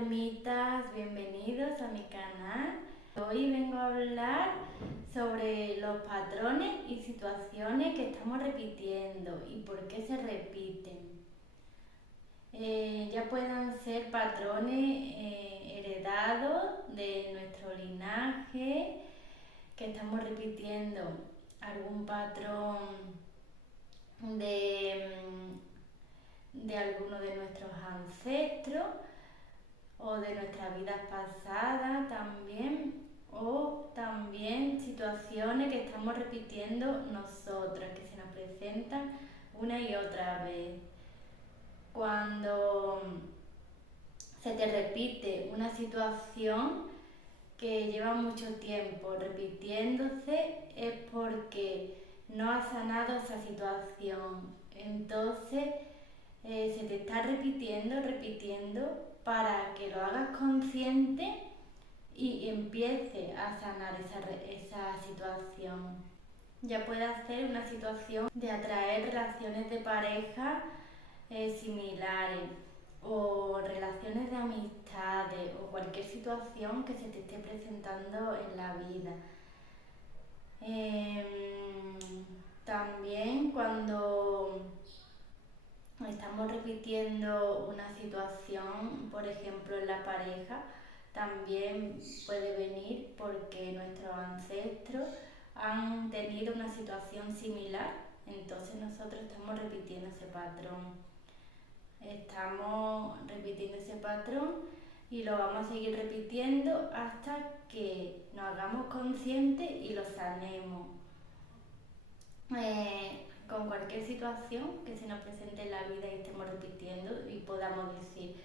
almitas, bienvenidos a mi canal. Hoy vengo a hablar sobre los patrones y situaciones que estamos repitiendo y por qué se repiten. Ya puedan ser patrones heredados de nuestro linaje, que estamos repitiendo algún patrón de alguno de nuestros ancestros o de nuestras vidas pasadas también, o también situaciones que estamos repitiendo nosotras, que se nos presentan una y otra vez. Cuando se te repite una situación que lleva mucho tiempo repitiéndose, es porque no has sanado esa situación. Entonces se te está repitiendo para que lo hagas consciente y empiece a sanar esa situación. Ya puede ser una situación de atraer relaciones de pareja similares, o relaciones de amistades, o cualquier situación que se te esté presentando en la vida. También cuando estamos repitiendo una situación, por ejemplo en la pareja, también puede venir porque nuestros ancestros han tenido una situación similar, entonces nosotros estamos repitiendo ese patrón. Estamos repitiendo ese patrón y lo vamos a seguir repitiendo hasta que nos hagamos conscientes y lo sanemos. Con cualquier situación que se nos presente en la vida y estemos repitiendo y podamos decir,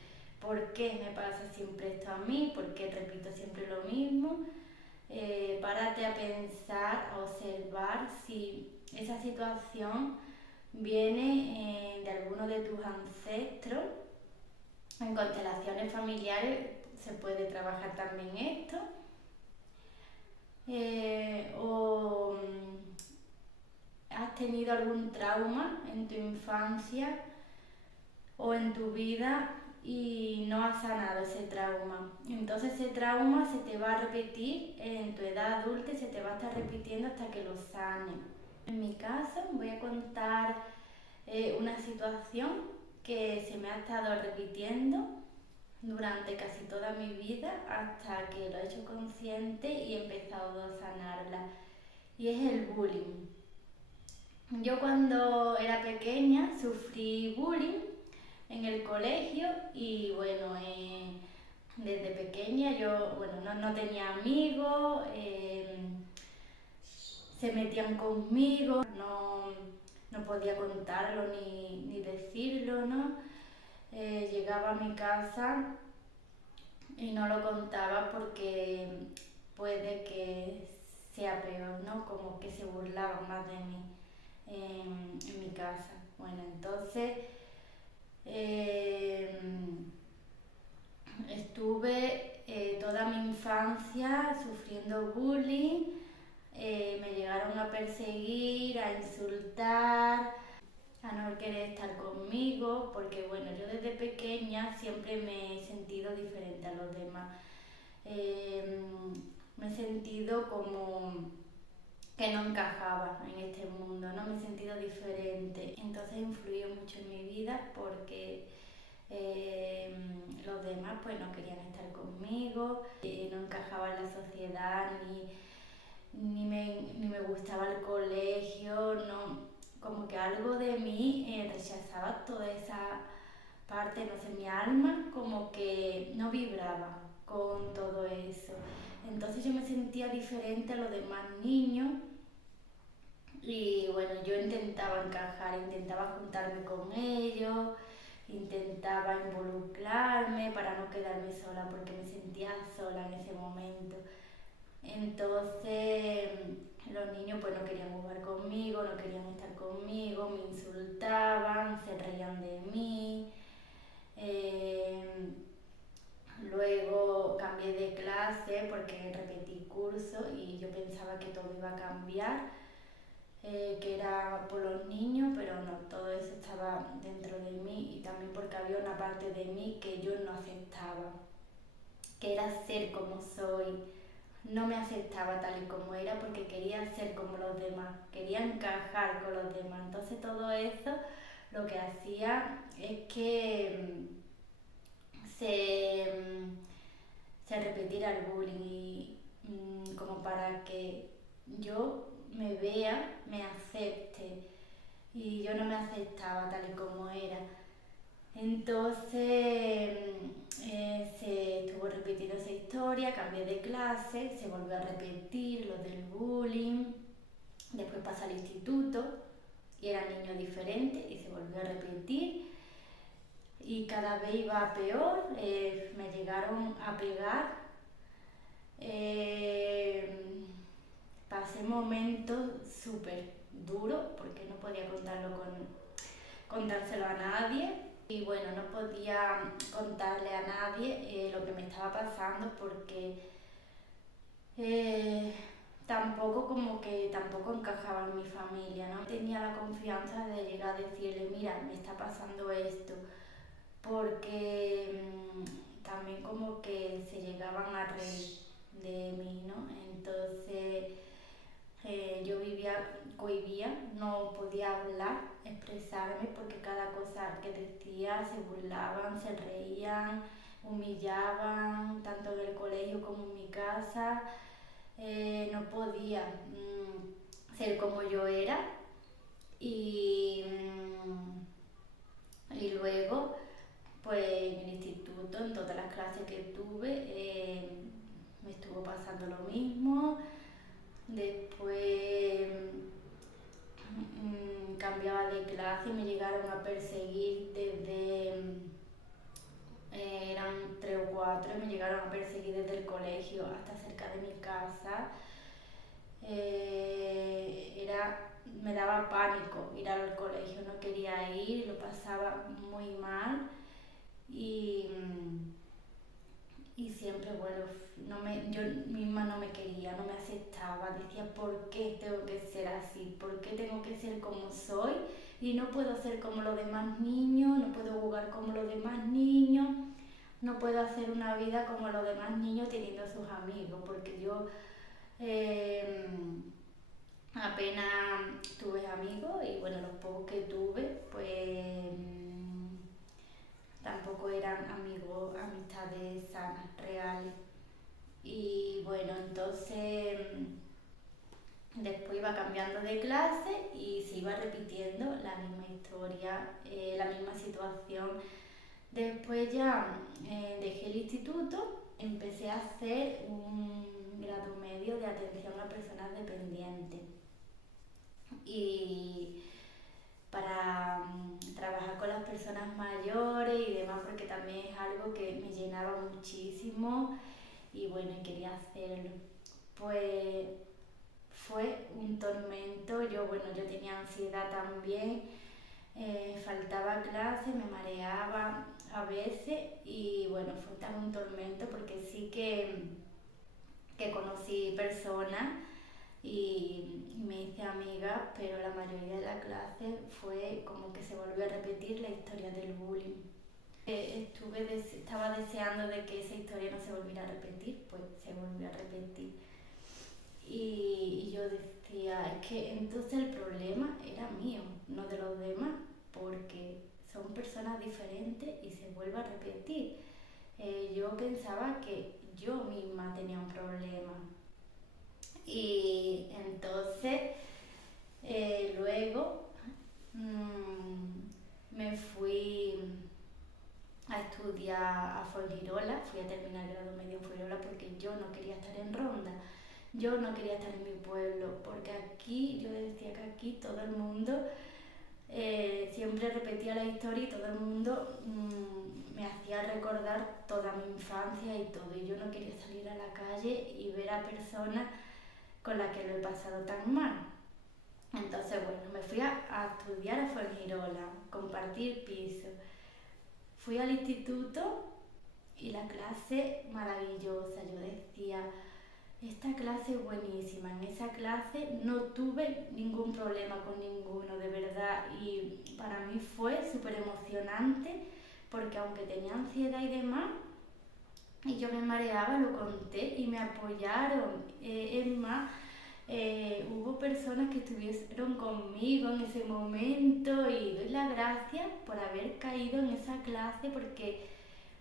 ¿por qué me pasa siempre esto a mí? ¿Por qué repito siempre lo mismo? Párate a pensar, a observar si esa situación viene de alguno de tus ancestros. En constelaciones familiares se puede trabajar también esto. O has tenido algún trauma en tu infancia o en tu vida y no has sanado ese trauma. Entonces ese trauma se te va a repetir en tu edad adulta y se te va a estar repitiendo hasta que lo sanes. En mi caso voy a contar una situación que se me ha estado repitiendo durante casi toda mi vida hasta que lo he hecho consciente y he empezado a sanarla. Y es el bullying. Yo cuando era pequeña sufrí bullying en el colegio y bueno, desde pequeña yo no tenía amigos, se metían conmigo, no podía contarlo ni decirlo, ¿no? Llegaba a mi casa y no lo contaba porque puede que sea peor, ¿no? Como que se burlaban más de mí en mi casa. Bueno, entonces estuve toda mi infancia sufriendo bullying, me llegaron a perseguir, a insultar, a no querer estar conmigo, porque bueno, yo desde pequeña siempre me he sentido diferente a los demás. Me he sentido como que no encajaba en este mundo, ¿no? Me he sentido diferente. Entonces influyó mucho en mi vida porque los demás pues no querían estar conmigo, no encajaba en la sociedad, ni me gustaba el colegio, no, como que algo de mí rechazaba toda esa parte, no sé, mi alma como que no vibraba con todo eso. Entonces yo me sentía diferente a los demás niños y bueno, yo intentaba encajar, intentaba juntarme con ellos, intentaba involucrarme para no quedarme sola porque me sentía sola en ese momento. Entonces los niños pues no querían jugar conmigo, no querían estar conmigo, me insultaban, se reían de mí. Luego cambié de clase porque repetí curso y yo pensaba que todo iba a cambiar, que era por los niños, pero no, todo eso estaba dentro de mí y también porque había una parte de mí que yo no aceptaba. que era ser como soy. No me aceptaba tal y como era porque quería ser como los demás, quería encajar con los demás. Entonces todo eso lo que hacía es que se, se repetiera el bullying y como para que yo me vea, me acepte y yo no me aceptaba tal y como era. Entonces se estuvo repitiendo esa historia, cambié de clase, se volvió a repetir lo del bullying, después pasé al instituto y era niño diferente y se volvió a repetir y cada vez iba a peor, me llegaron a pegar, eh, pasé momentos súper duros porque no podía contárselo a nadie y bueno, no podía contarle a nadie lo que me estaba pasando porque tampoco como que tampoco encajaba en mi familia, no tenía la confianza de llegar a decirle, mira, me está pasando esto, porque también como que se llegaban a reír de mí, ¿no? Entonces yo cohibía, no podía hablar, expresarme, porque cada cosa que decía se burlaban, se reían, humillaban, tanto en el colegio como en mi casa. No podía ser como yo era y, y luego pues en el instituto, en todas las clases que tuve, me estuvo pasando lo mismo. Después cambiaba de clase y me llegaron a perseguir desde, eran 3 o 4, y me llegaron a perseguir desde el colegio hasta cerca de mi casa. Me daba pánico ir al colegio, no quería ir, lo pasaba muy mal y, y siempre, bueno, yo misma no me quería, no me aceptaba, decía, ¿por qué tengo que ser así? ¿Por qué tengo que ser como soy? Y no puedo ser como los demás niños, no puedo jugar como los demás niños, no puedo hacer una vida como los demás niños teniendo sus amigos, porque yo apenas tuve amigos y bueno, los pocos que tuve, pues tampoco eran amigos, amistades sanas, reales. Y bueno, entonces después iba cambiando de clase y se iba repitiendo la misma historia, la misma situación. Después ya dejé el instituto, empecé a hacer un grado medio de atención a personas dependientes. Y para trabajar con las personas mayores y demás, porque también es algo que me llenaba muchísimo y bueno, quería hacerlo. Pues fue un tormento, yo tenía ansiedad también, faltaba clase, me mareaba a veces y bueno, fue tan un tormento porque sí que conocí personas y me hice amiga, pero la mayoría de la clase fue como que se volvió a repetir la historia del bullying. Estaba deseando de que esa historia no se volviera a repetir, pues se volvió a repetir. Y yo decía, es que entonces el problema era mío, no de los demás, porque son personas diferentes y se vuelve a repetir. Yo pensaba que yo misma tenía un problema. Y entonces luego me fui a estudiar a Fuengirola, fui a terminar el grado medio en Fuengirola porque yo no quería estar en Ronda, yo no quería estar en mi pueblo, porque aquí, yo decía que aquí todo el mundo siempre repetía la historia y todo el mundo me hacía recordar toda mi infancia y todo, y yo no quería salir a la calle y ver a personas con las que lo he pasado tan mal. Entonces, bueno, me fui a estudiar a Fuengirola, compartir piso. Fui al instituto y la clase maravillosa. Yo decía, esta clase es buenísima. En esa clase no tuve ningún problema con ninguno, de verdad. Y para mí fue súper emocionante porque aunque tenía ansiedad y demás, y yo me mareaba, lo conté y me apoyaron. Es más, hubo personas que estuvieron conmigo en ese momento y doy las gracias por haber caído en esa clase porque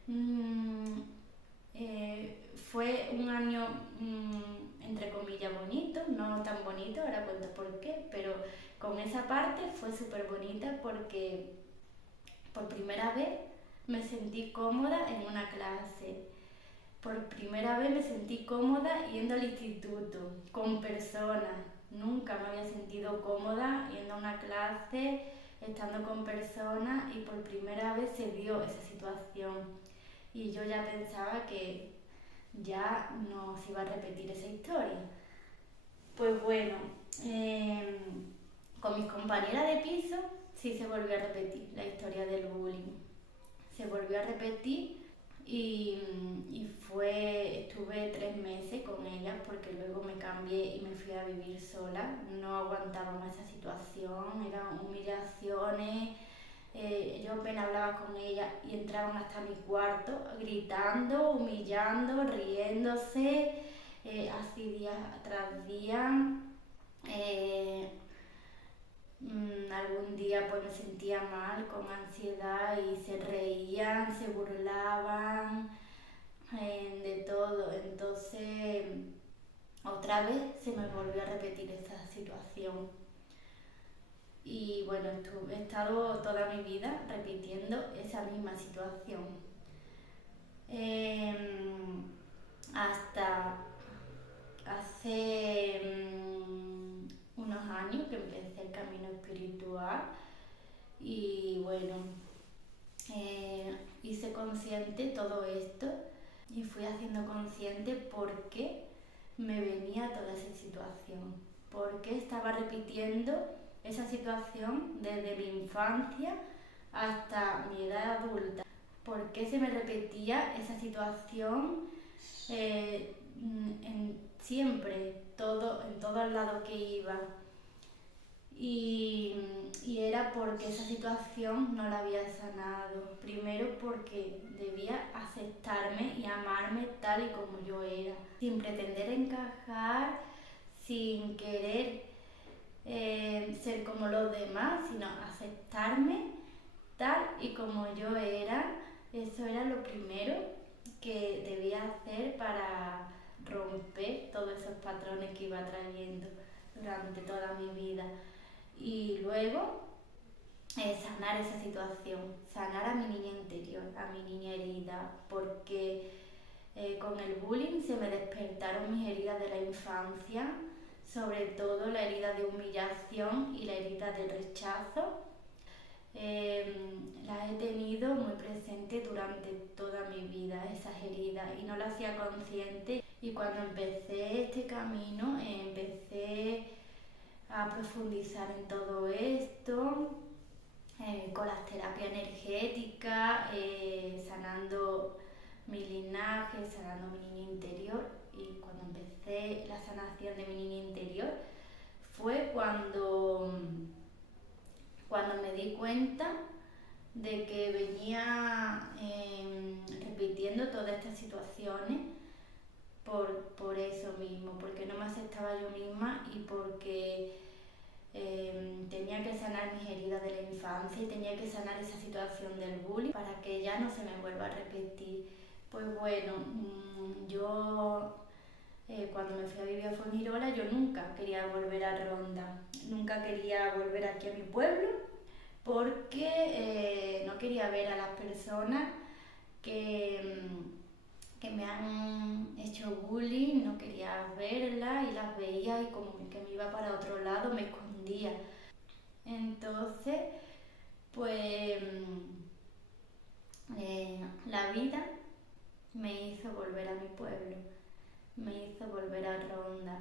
mm, fue un año, entre comillas, bonito, no tan bonito, ahora cuento por qué, pero con esa parte fue súper bonita porque por primera vez me sentí cómoda en una clase. Por primera vez me sentí cómoda yendo al instituto, con personas. Nunca me había sentido cómoda yendo a una clase, estando con personas y por primera vez se dio esa situación. Y yo ya pensaba que ya no se iba a repetir esa historia. Pues bueno, eh, con mis compañeras de piso sí se volvió a repetir la historia del bullying. Se volvió a repetir y estuve 3 meses con ellas porque luego me cambié y me fui a vivir sola. No aguantaba más esa situación, eran humillaciones. Yo apenas hablaba con ellas y entraban hasta mi cuarto gritando, humillando, riéndose, así día tras día. Eh, Algún día pues me sentía mal, con ansiedad y se reían, se burlaban, de todo. Entonces otra vez se me volvió a repetir esa situación. Y bueno, he estado toda mi vida repitiendo esa misma situación. Hasta hace unos años que empecé el camino espiritual y bueno, hice consciente todo esto y fui haciendo consciente por qué me venía toda esa situación, por qué estaba repitiendo esa situación desde mi infancia hasta mi edad adulta, por qué se me repetía esa situación siempre, en todos lados que iba. Y era porque esa situación no la había sanado. Primero porque debía aceptarme y amarme tal y como yo era, sin pretender encajar, sin querer ser como los demás, sino aceptarme tal y como yo era. Eso era lo primero que debía hacer para romper todos esos patrones que iba trayendo durante toda mi vida. Y luego sanar esa situación, sanar a mi niña interior, a mi niña herida, porque con el bullying se me despertaron mis heridas de la infancia, sobre todo la herida de humillación y la herida del rechazo. Las he tenido muy presentes durante toda mi vida, esas heridas, y no las hacía consciente. Y cuando empecé este camino, empecé a profundizar en todo esto, con las terapias energéticas, sanando mi linaje, sanando mi niña interior. Y cuando empecé la sanación de mi niña interior fue cuando me di cuenta de que venía repitiendo todas estas situaciones por eso mismo, porque no me aceptaba yo misma y porque tenía que sanar mis heridas de la infancia y tenía que sanar esa situación del bullying para que ya no se me vuelva a repetir. Pues bueno, yo cuando me fui a vivir a Fuengirola yo nunca quería volver a Ronda, nunca quería volver aquí a mi pueblo porque no quería ver a las personas que me han hecho bullying, no quería verlas y las veía y como que me iba para otro lado, me escondía. Entonces, pues la vida me hizo volver a mi pueblo, me hizo volver a Ronda,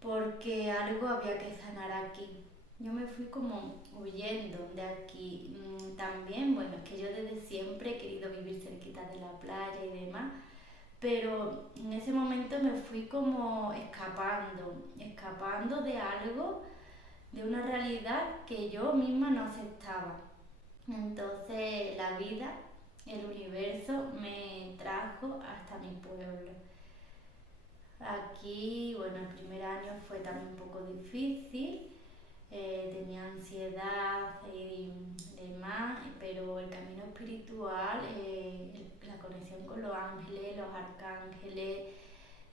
porque algo había que sanar aquí. Yo me fui como huyendo de aquí. También, bueno, es que yo desde siempre he querido vivir cerquita de la playa y demás, pero en ese momento me fui como escapando de algo, de una realidad que yo misma no aceptaba. Entonces la vida, el universo me trajo pueblo. Aquí, bueno, el primer año fue también un poco difícil, tenía ansiedad y demás, pero el camino espiritual, la conexión con los ángeles, los arcángeles,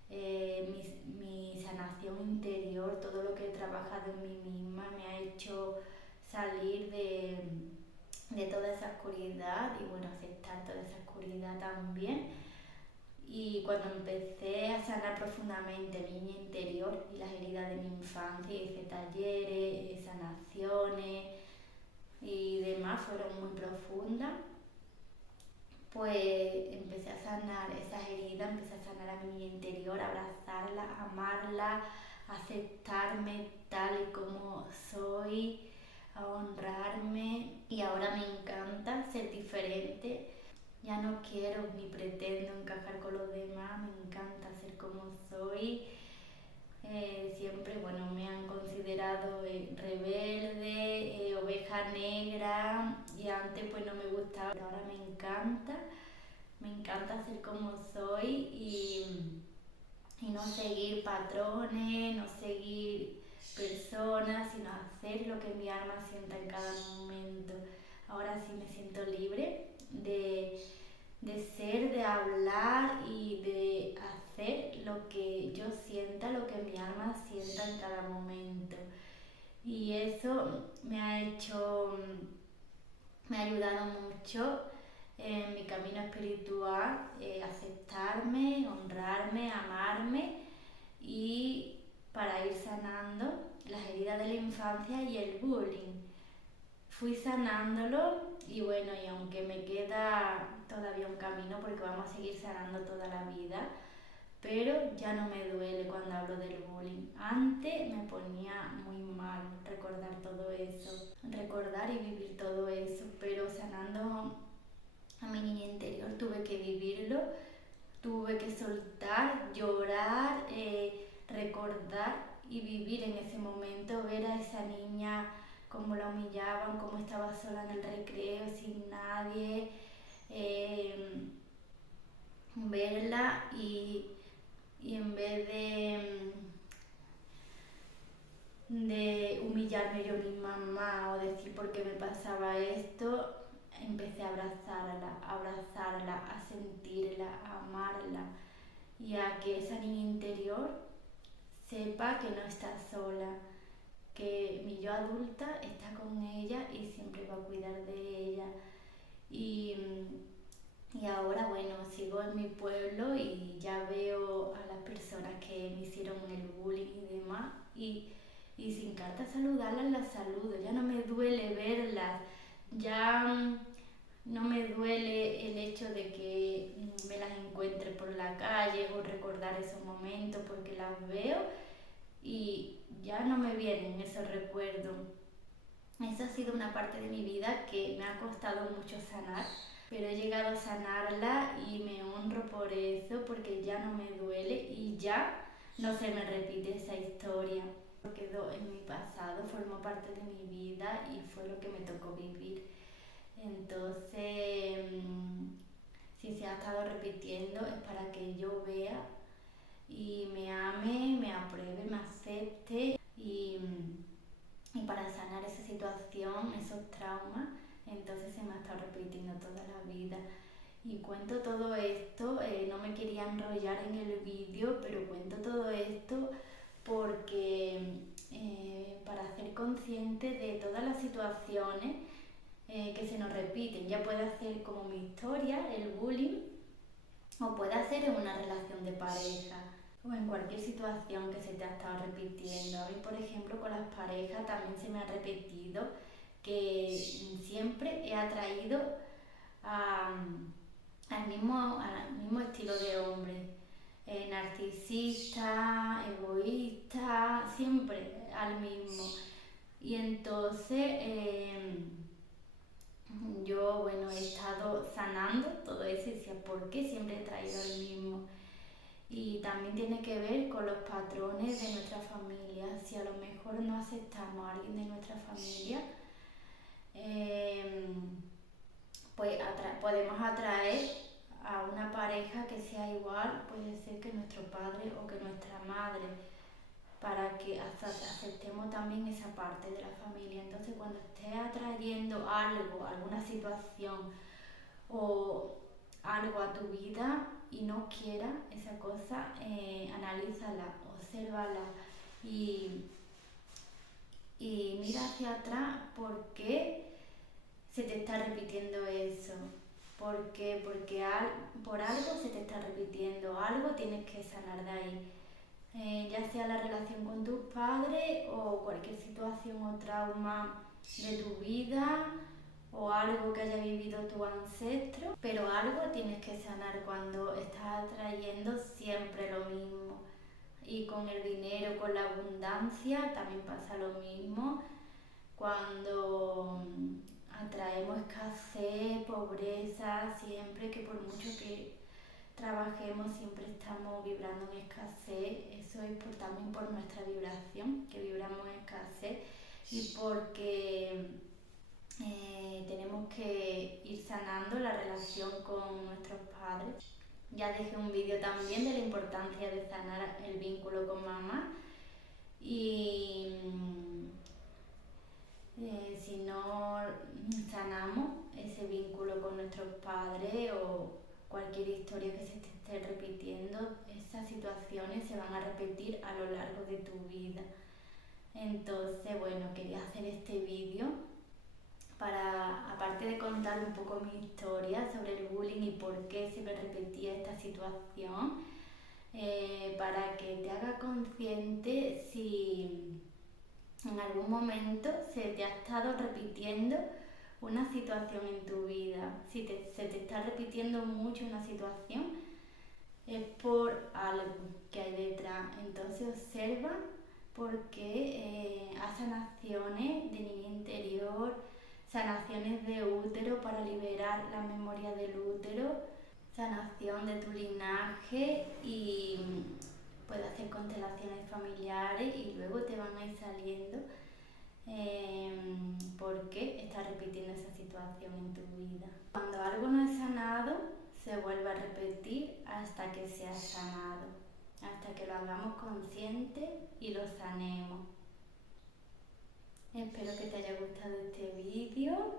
mi sanación interior, todo lo que he trabajado en mí misma me ha hecho salir de toda esa oscuridad y bueno, aceptar toda esa oscuridad también. Y cuando empecé a sanar profundamente mi niña interior y las heridas de mi infancia, hice talleres, sanaciones y demás, fueron muy profundas, pues empecé a sanar esas heridas, empecé a sanar a mi niña interior, a abrazarla, a amarla, a aceptarme tal y como soy, a honrarme, y ahora me encanta ser diferente. Ya no quiero ni pretendo encajar con los demás, me encanta ser como soy. Siempre, bueno, me han considerado rebelde, oveja negra, y antes pues no me gustaba, pero ahora me encanta ser como soy y no seguir patrones, no seguir personas, sino hacer lo que mi alma sienta en cada momento. Ahora sí me siento libre de ser, de hablar y de hacer lo que yo sienta, lo que mi alma sienta en cada momento. Y eso me ha ayudado mucho en mi camino espiritual, aceptarme, honrarme, amarme, y para ir sanando las heridas de la infancia y el bullying. Fui sanándolo y bueno, y aunque me queda todavía un camino porque vamos a seguir sanando toda la vida, pero ya no me duele cuando hablo del bullying. Antes me ponía muy mal recordar todo eso, recordar y vivir todo eso, pero sanando a mi niña interior tuve que vivirlo, tuve que soltar, llorar, recordar y vivir en ese momento, ver a esa niña cómo la humillaban, cómo estaba sola en el recreo, sin nadie, verla y en vez de humillarme yo misma más o decir por qué me pasaba esto, empecé a abrazarla, a sentirla, a amarla, y a que esa niña interior sepa que no está sola, que mi yo adulta está con ella y siempre va a cuidar de ella. Y, y ahora, bueno, sigo en mi pueblo y ya veo a las personas que me hicieron el bullying y demás, y sin carta saludarlas las saludo, ya no me duele verlas, ya no me duele el hecho de que me las encuentre por la calle o recordar esos momentos, porque las veo y ya no me vienen esos recuerdos. Esa ha sido una parte de mi vida que me ha costado mucho sanar, pero he llegado a sanarla y me honro por eso, porque ya no me duele y ya no se me repite esa historia. Quedó en mi pasado, formó parte de mi vida y fue lo que me tocó vivir. Entonces, si se ha estado repitiendo es para que yo vea y me ame, me apruebe, me acepte, y para sanar esa situación, esos traumas. Entonces se me ha estado repitiendo toda la vida. Y cuento todo esto, no me quería enrollar en el vídeo, pero cuento todo esto porque para ser consciente de todas las situaciones que se nos repiten. Ya puede ser como mi historia, el bullying, o puede ser en una relación de pareja o en cualquier situación que se te ha estado repitiendo. A mí, por ejemplo, con las parejas también se me ha repetido que siempre he atraído al mismo estilo de hombre, narcisista, egoísta, siempre al mismo. Y entonces yo, bueno, he estado sanando todo eso y decía, ¿por qué siempre he traído el mismo? Y también tiene que ver con los patrones de nuestra familia. Si a lo mejor no aceptamos a alguien de nuestra familia, pues podemos atraer a una pareja que sea igual, puede ser que nuestro padre o que nuestra madre, para que aceptemos también esa parte de la familia. Entonces, cuando estés atrayendo algo, alguna situación o algo a tu vida y no quieras esa cosa, analízala, obsérvala y, y mira hacia atrás por qué se te está repitiendo eso. ¿Por qué? Porque por algo se te está repitiendo, algo tienes que sanar de ahí. Ya sea la relación con tus padres o cualquier situación o trauma de tu vida o algo que haya vivido tu ancestro, pero algo tienes que sanar cuando estás atrayendo siempre lo mismo. Y con el dinero, con la abundancia, también pasa lo mismo. Cuando atraemos escasez, pobreza, siempre que por mucho que trabajemos siempre estamos vibrando en escasez. Eso es también por nuestra vibración, que vibramos en escasez, y porque tenemos que ir sanando la relación con nuestros padres. Ya dejé un vídeo también de la importancia de sanar el vínculo con mamá, y si no sanamos ese vínculo con nuestros padres o cualquier historia que se te esté repitiendo, esas situaciones se van a repetir a lo largo de tu vida. Entonces, bueno, quería hacer este vídeo para, aparte de contar un poco mi historia sobre el bullying y por qué se me repetía esta situación, para que te haga consciente si en algún momento se te ha estado repitiendo una situación en tu vida. Si se te está repitiendo mucho una situación, es por algo que hay detrás. Entonces observa porque haz sanaciones de niño interior, sanaciones de útero para liberar la memoria del útero, sanación de tu linaje, y puedes hacer constelaciones familiares y luego te van a ir saliendo por qué estás repitiendo esa situación en tu vida. Cuando algo no es sanado, se vuelve a repetir hasta que sea sanado, hasta que lo hagamos consciente y lo sanemos. Espero que te haya gustado este vídeo.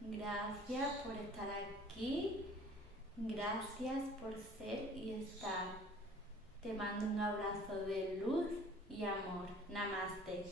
Gracias por estar aquí. Gracias por ser y estar. Te mando un abrazo de luz y amor. Namaste.